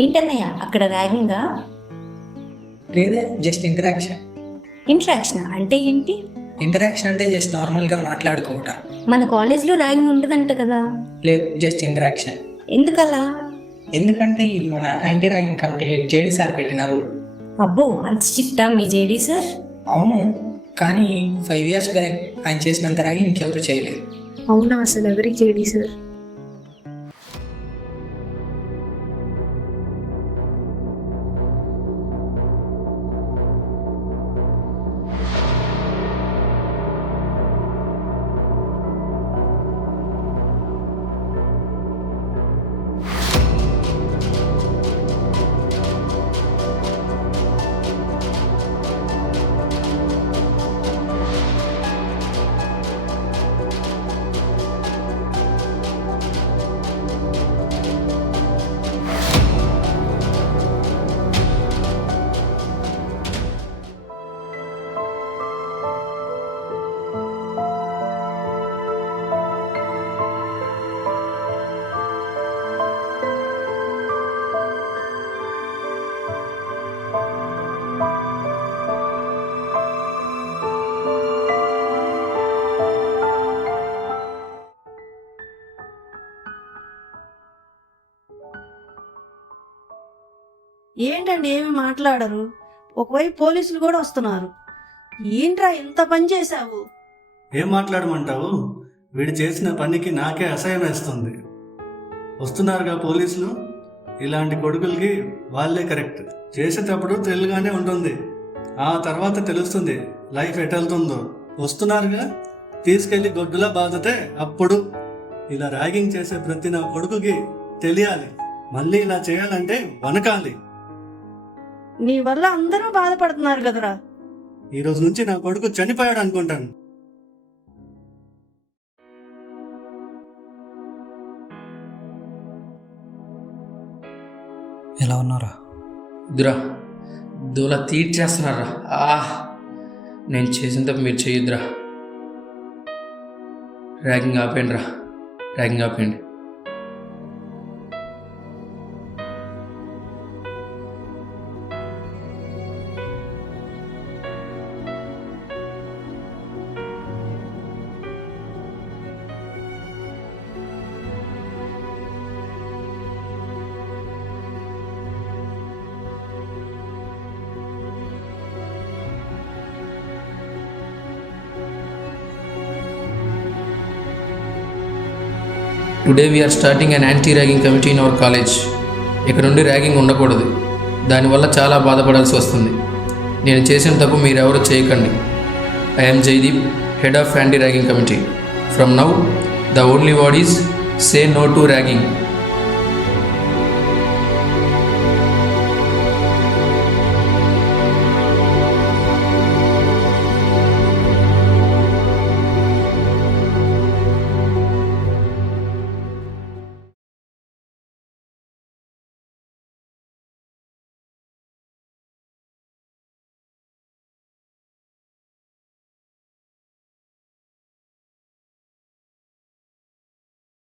ఏంటన్నయ్య అక్కడ ర్యాగింగా? లేదే, జస్ట్ ఇంటరాక్షన్. ఇంట్రాక్షన్ అంటే ఏంటి? ఇంటరాక్షన్ అంటే జస్ట్ నార్మల్గా మాట్లాడుకోవటం. మన కాలేజ్లో ర్యాగింగ్ ఉంటుందంట కదా. లేదు, జస్ట్ ఇంటరాక్షన్. ఎందుకలా? ఎందుకంటే ఇది మన anti ragging committee JD sir పెట్టినారు. అబ్బో, అంత స్ట్రిక్టా మీ జేడీ సార్? అవును, కానీ 5 years బ్యాక్ ఆయన చేసినంత ర్యాగింగ్ ఇంకెవరు చేయలేదు. అవునా? అసలు ఎవరికి జేడీ సార్? ఏంటండి ఏమి మాట్లాడరు? ఒకవైపు పోలీసులు కూడా వస్తున్నారు. ఏంట్రా ఇంత పని చేశావు? ఏం మాట్లాడమంటావు? వీడు చేసిన పనికి నాకే అసహ్యం వేస్తుంది. వస్తున్నారుగా పోలీసులు. ఇలాంటి కొడుకులకి వాళ్ళే కరెక్ట్. చేసేటప్పుడు థ్రిల్గానే ఉంటుంది, ఆ తర్వాత తెలుస్తుంది లైఫ్ ఎటెళ్తుందో. వస్తున్నారుగా, తీసుకెళ్లి గొడ్డులా బాధితే అప్పుడు. ఇలా ర్యాగింగ్ చేసే ప్రతి నా కొడుకుకి తెలియాలి, మళ్ళీ ఇలా చేయాలంటే వనకాలి. నీ వల్ల అందరూ బాధపడుతున్నారు కదరా. ఈ రోజు నుంచి నా కొడుకు చనిపోయాడు అనుకుంటాను. ఎలా ఉన్నారా? వద్దురా, దూల తీర్చేస్తున్నారా. నేను చేసిన తప్ప మీరు చేయొద్దురా. ర్యాగింగ్ ఆపేయండి రా, ర్యాగింగ్ ఆపేయండి. Today we are starting an anti ragging committee in our college. ఇక్కడ నుండి ర్యాగింగ్ ఉండకూడదు, దానివల్ల చాలా బాధపడాల్సి వస్తుంది. నేను చేసిన తప్పు మీరెవరు చేయకండి. I'm Jaideep, head of anti ragging committee. From now the only word is say no to ragging.